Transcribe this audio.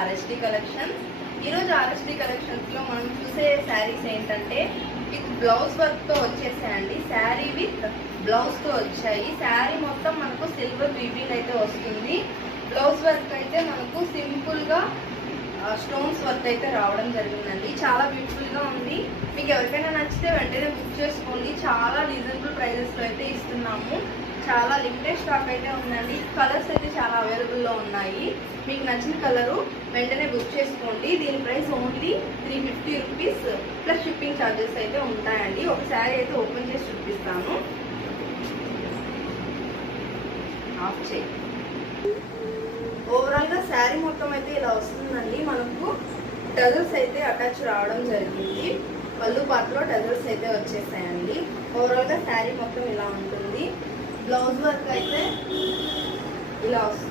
RSD collection. ఈరోజు RSD collections లో మనం చూసే శారీస్ ఏంటంటే విత్ బ్లౌజ్ వర్క్ తో వచ్చేసాయండి. శారీ విత్ బ్లౌజ్ తో వచ్చాయి. శారీ మొత్తం మనకు సిల్వర్ వీవింగ్ అయితే వస్తుంది. బ్లౌజ్ వర్క్ అయితే మనకు సింపుల్ గా స్టోన్స్ వర్క్ అయితే రావడం జరిగిందండి. చాలా బ్యూటిఫుల్ గా ఉంది. మీకు ఎవరికైనా నచ్చితే వెంటనే బుక్ చేసుకోండి. చాలా రీజనబుల్ ప్రైజెస్ లో అయితే ఇస్తున్నాము. చాలా లిమిటెడ్ స్టాక్ అయితే ఉందండి. కలర్స్ అయితే చాలా అవైలబుల్ లో ఉన్నాయి. మీకు నచ్చిన కలరు వెంటనే బుక్ చేసుకోండి. దీని price only 350 rupees plus shipping charges అయితే ఉంటాయండి. ఒక శారీ అయితే ఓపెన్ చేసి చూపిస్తాను. ఆఫ్ చేయి. ఓవరాల్ గా శారీ మొత్తం అయితే ఇలా వస్తుందండి. మనకు టజల్స్ అయితే అటాచ్ రావడం జరిగింది. పళ్ళు పాటలో టజల్స్ అయితే వచ్చేసాయండి. ఓవరాల్ గా శారీ మొత్తం ఇలా ఉంటుంది. బ్లౌజ్ వర్క్ అయితే ఇలా వస్తుంది.